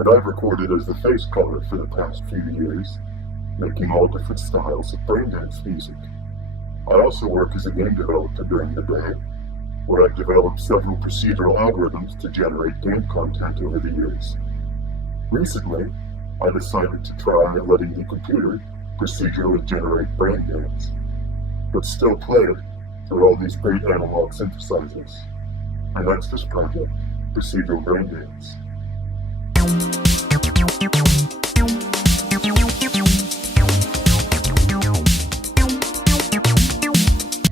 and I've recorded as the face color for the past few years, making all different styles of braindance music. I also work as a game developer during the day, where I've developed several procedural algorithms to generate game content over the years. Recently, I decided to try letting the computer procedurally generate braindance, but still play it through all these great analog synthesizers. And that's this project, Procedural Braindance.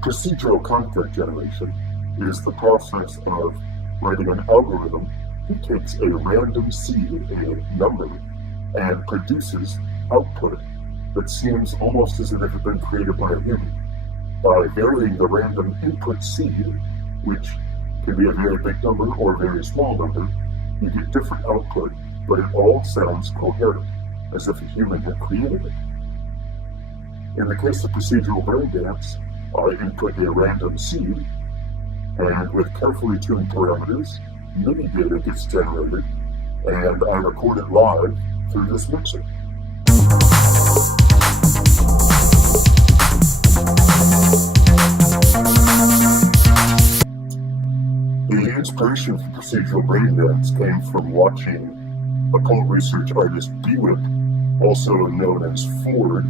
Procedural content generation is the process of writing an algorithm that takes a random seed, a number, and produces output that seems almost as if it had been created by a human. By varying the random input seed, which can be a very big number or a very small number, you get different output, but it all sounds coherent, as if a human had created it. In the case of procedural braindance, I input a random seed, and with carefully tuned parameters, MIDI data gets generated, and I record it live through this mixer. The inspiration for procedural braindance came from watching occult research artist Bewip, also known as Ford,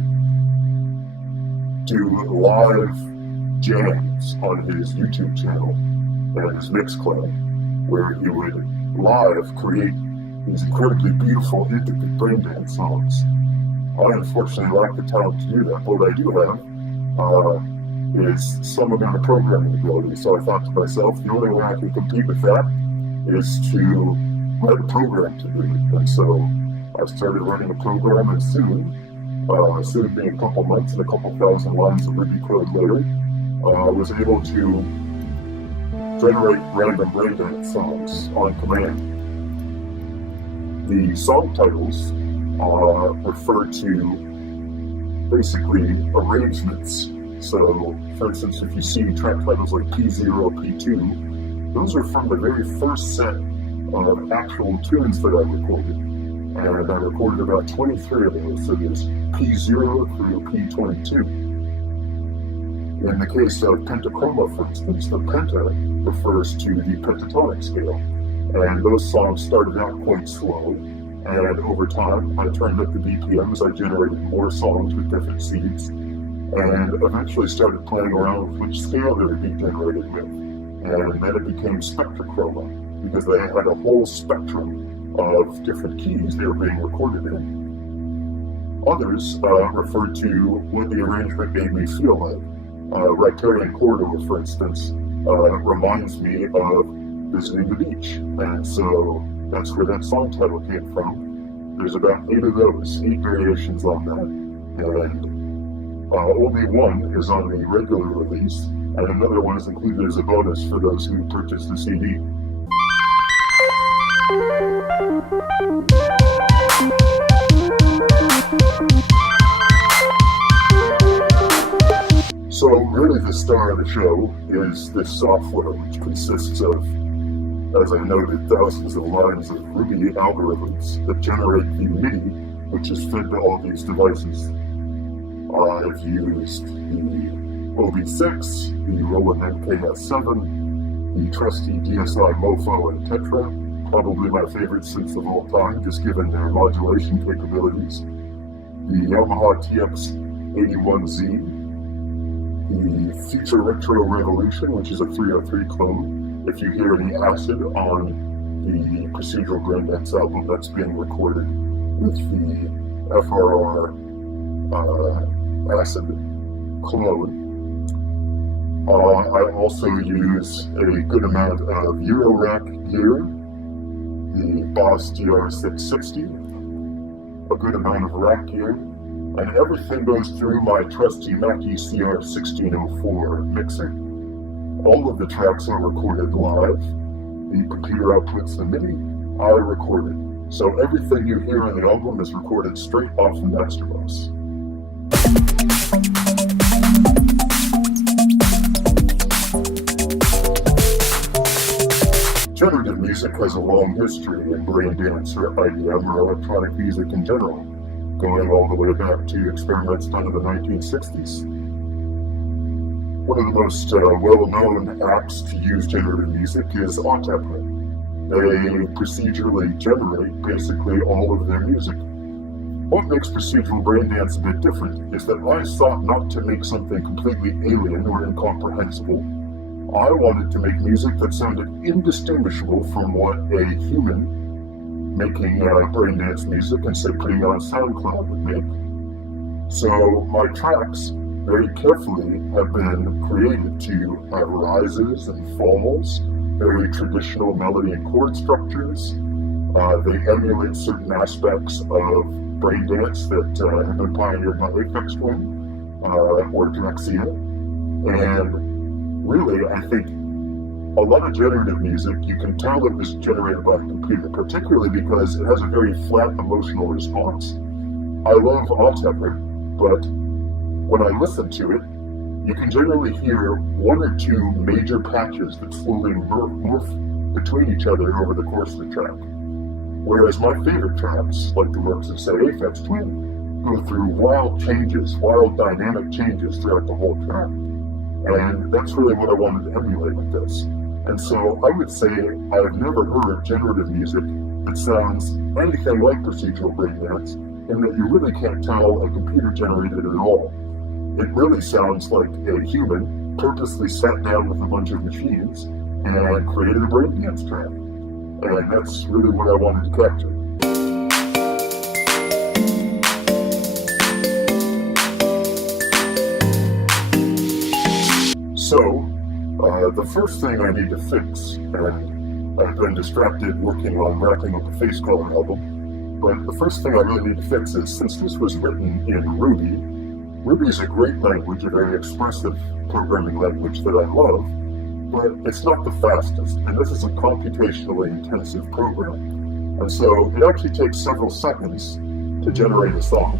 do live jams on his YouTube channel and his Mixcloud, where he would live create these incredibly beautiful, intricate braindance songs. I unfortunately lack the talent to do that, but what I do have is some amount of programming ability, so I thought to myself, the only way I can compete with that is to write a program to do it. And so I started writing a program, and soon being a couple months and a couple thousand lines of Ruby code later, I was able to generate random braindance songs on command. The song titles refer to basically arrangements. So, for instance, if you see track titles like P0, P2, those are from the very first set of actual tunes that I recorded. And I recorded about 23 of those, so there's P0 through P22. In the case of Pentachroma, for instance, the penta refers to the pentatonic scale. And those songs started out quite slow, and over time I turned up the BPMs, I generated more songs with different seeds, and eventually started playing around with which scale they would be generated with. And then it became Pentachroma, because they had a whole spectrum of different keys they were being recorded in. Others refer to what the arrangement made me feel like. Riparian Corridor, for instance, reminds me of visiting the beach, and so that's where that song title came from. There's about 8 of those, 8 variations on that, and only one is on the regular release, and another one is included as a bonus for those who purchase the CD. So really the star of the show is this software, which consists of, as I noted, thousands of lines of Ruby algorithms that generate the MIDI, which is fed to all these devices. I've used the OB6, the Roland MKS7, the trusty DSI Mofo and Tetra, probably my favorite synths of all time, just given their modulation capabilities, the Yamaha TX81Z, the Future Retro Revolution, which is a 303 clone. If you hear any acid on the Procedural Braindance album, that's being recorded with the FRR acid clone. I also use a good amount of Eurorack gear, the Boss DR660, a good amount of rack gear, and everything goes through my trusty Mackie CR1604 mixer. All of the tracks are recorded live. The computer outputs the MIDI, I record it. So everything you hear on the album is recorded straight off the master bus. Generative music music has a long history in braindance or IDM or electronic music in general, going all the way back to experiments done in the 1960s. One of the most well-known apps to use generative music is Autepre. They procedurally generate basically all of their music. What makes procedural braindance a bit different is that I sought not to make something completely alien or incomprehensible. I wanted to make music that sounded indistinguishable from what a human making braindance music and say putting it on SoundCloud would make. So my tracks very carefully have been created to have rises and falls, very traditional melody and chord structures. They emulate certain aspects of braindance that have been pioneered by Aphex Twin or Drexia. And really, I think a lot of generative music, you can tell it was generated by a computer, particularly because it has a very flat emotional response. I love Autepre, but when I listen to it, you can generally hear one or two major patches that slowly morph between each other over the course of the track. Whereas my favorite tracks, like the works of, say, Aphex Twin, go through wild changes, wild dynamic changes throughout the whole track. And that's really what I wanted to emulate with this. And so I would say I've never heard generative music that sounds anything like procedural braindance, in that you really can't tell a computer generated at all. It really sounds like a human purposely sat down with a bunch of machines and created a braindance track. And that's really what I wanted to capture. So, the first thing I need to fix, and I've been distracted working on wrapping up the Face Color album, but the first thing I really need to fix is, since this was written in Ruby is a great language, a very expressive programming language that I love, but it's not the fastest, and this is a computationally intensive program. And so it actually takes several seconds to generate a song.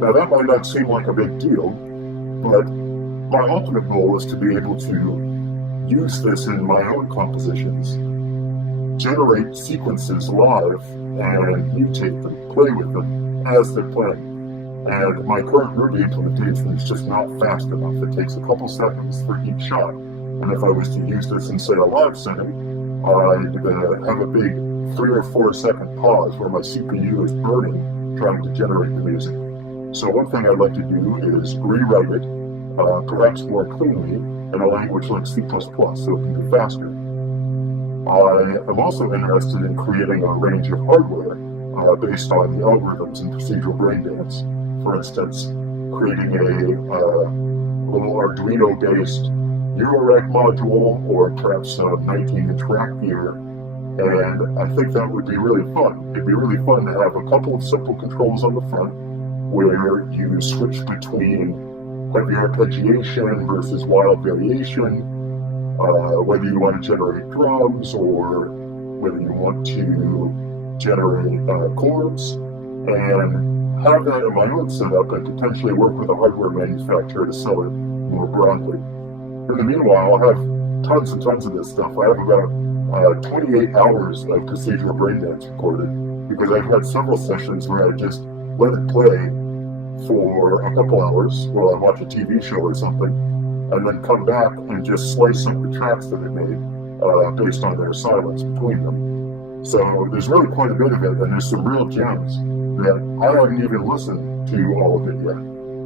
Now that might not seem like a big deal, but my ultimate goal is to be able to use this in my own compositions, generate sequences live, and mutate them, play with them as they're playing. And my current Ruby implementation is just not fast enough. It takes a couple seconds for each shot. And if I was to use this in, say, a live setting, I'd have a big 3 or 4 second pause where my CPU is burning trying to generate the music. So one thing I'd like to do is rewrite it, perhaps more cleanly, in a language like C++, so it can be faster. I am also interested in creating a range of hardware based on the algorithms in procedural braindance. For instance, creating a little Arduino-based Eurorack module, or perhaps a 19-inch rack gear, and I think that would be really fun. It'd be really fun to have a couple of simple controls on the front, where you switch between heavy arpeggiation versus wild variation, whether you want to generate drums or whether you want to generate chords, and have that in my own setup and potentially work with a hardware manufacturer to sell it more broadly. In the meanwhile, I have tons and tons of this stuff. I have about 28 hours of procedural braindance recorded, because I've had several sessions where I just let it play for a couple hours while I watch a TV show or something, and then come back and just slice up the tracks that it made based on their silence between them. So there's really quite a bit of it, and there's some real gems that I haven't even listened to all of it yet.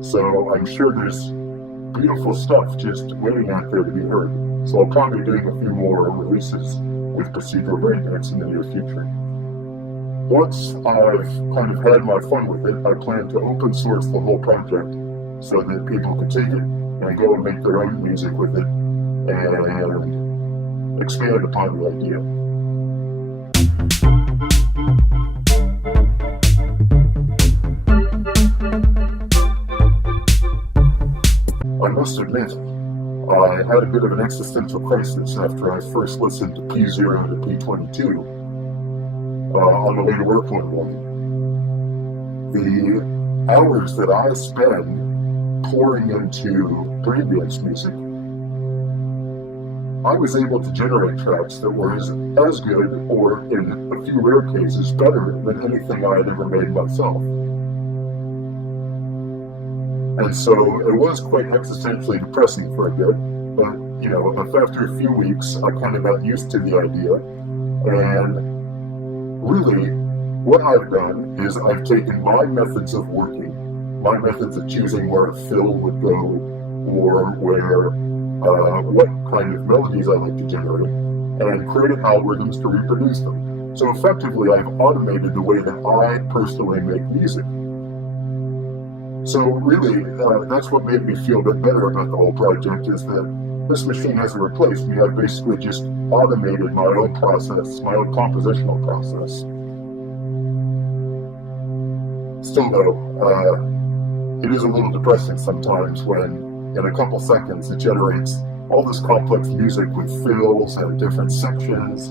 So I'm sure there's beautiful stuff just waiting out there to be heard. So I'll probably be doing a few more releases with procedural braindance in the near future. Once I've kind of had my fun with it, I plan to open source the whole project so that people can take it and go and make their own music with it and expand upon the idea. I must admit, I had a bit of an existential crisis after I first listened to P0 to P22 on the way to work one morning. The hours that I spend pouring into braindance music, I was able to generate tracks that were as good, or in a few rare cases, better than anything I had ever made myself. And so it was quite existentially depressing for a bit, but after a few weeks, I kind of got used to the idea. And really, what I've done is I've taken my methods of working, my methods of choosing where a fill would go, or where what kind of melodies I like to generate, and created algorithms to reproduce them. So effectively, I've automated the way that I personally make music. So really, that's what made me feel a bit better about the whole project, is that this machine hasn't replaced me. I've basically just automated my own process, my own compositional process. Still though, it is a little depressing sometimes when in a couple seconds it generates all this complex music with fills and different sections,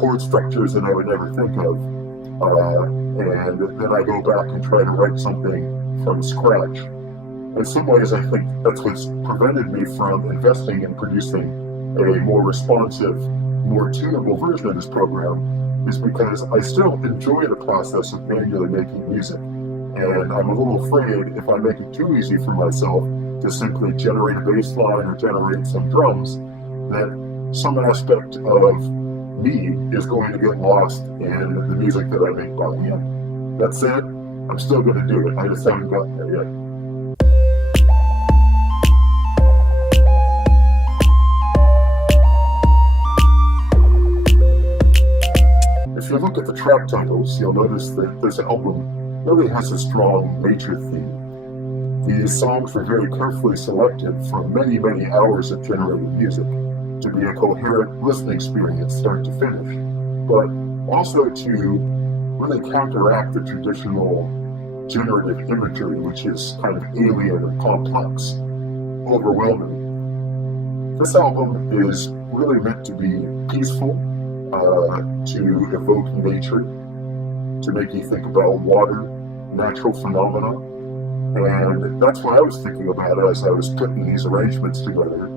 chord structures that I would never think of. And then I go back and try to write something from scratch. In some ways, I think that's what's prevented me from investing in producing a more responsive, more tunable version of this program, is because I still enjoy the process of manually making music. And I'm a little afraid if I make it too easy for myself to simply generate a bass line or generate some drums, that some aspect of me is going to get lost in the music that I make by hand. That said, I'm still going to do it. I just haven't gotten there yet. If you look at the track titles, you'll notice that this album really has a strong nature theme. These songs were very carefully selected from many, many hours of generated music to be a coherent listening experience start to finish, but also to really counteract the traditional generative imagery, which is kind of alien and complex, overwhelming. This album is really meant to be peaceful, to evoke nature, to make you think about water, natural phenomena. And that's what I was thinking about as I was putting these arrangements together.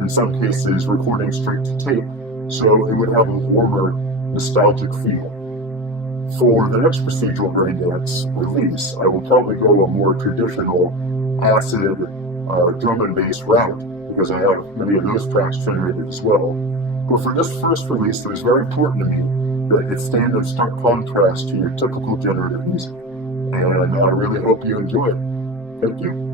In some cases, recording straight to tape, so it would have a warmer, nostalgic feel. For the next Procedural Braindance release, I will probably go a more traditional acid drum and bass route, because I have many of those tracks generated as well. But for this first release, it was very important to me that it stand in stark contrast to your typical generative music. And I really hope you enjoy it. Thank you.